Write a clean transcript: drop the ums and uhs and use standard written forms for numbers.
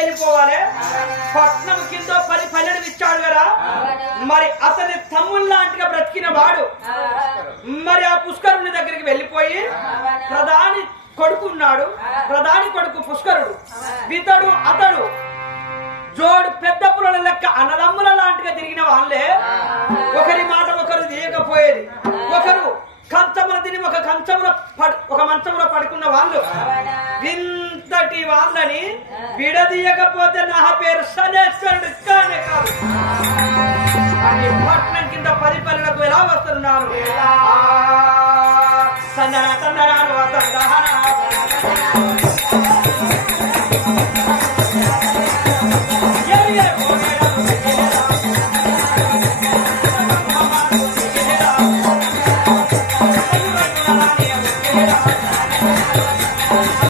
వెళ్ళిపోవాలి. పట్నం కింద 10 పల్లెలు ఇచ్చాడు కదా, మరి అతని తమ్ముళ్ళ లాంటిగా బ్రతికిన వాడు మరి ఆ పుష్కరుని దగ్గరికి వెళ్ళిపోయి ప్రధాని కొడుకున్నాడు. ప్రధాని కొడుకు పుష్కరుడు. ఇతడు అతడు జోడు పెద్ద పుల్లల లెక్క అన్నదమ్ముల లాంటిగా తిరిగిన వాళ్ళే. ఒకరి మాట ఒకరు తీయకపోయేది. ఒకరు కంచముల తిని ఒక మంచములో పడుకున్న వాళ్ళు. ఇంతటి వాళ్ళని విడదీయకపోతే నా పేరు సనేశ్వరుడు కానే కాదు. పట్నం కింద 10 పల్లెలకు ఎలా వస్తున్నారు? సందన సందనాను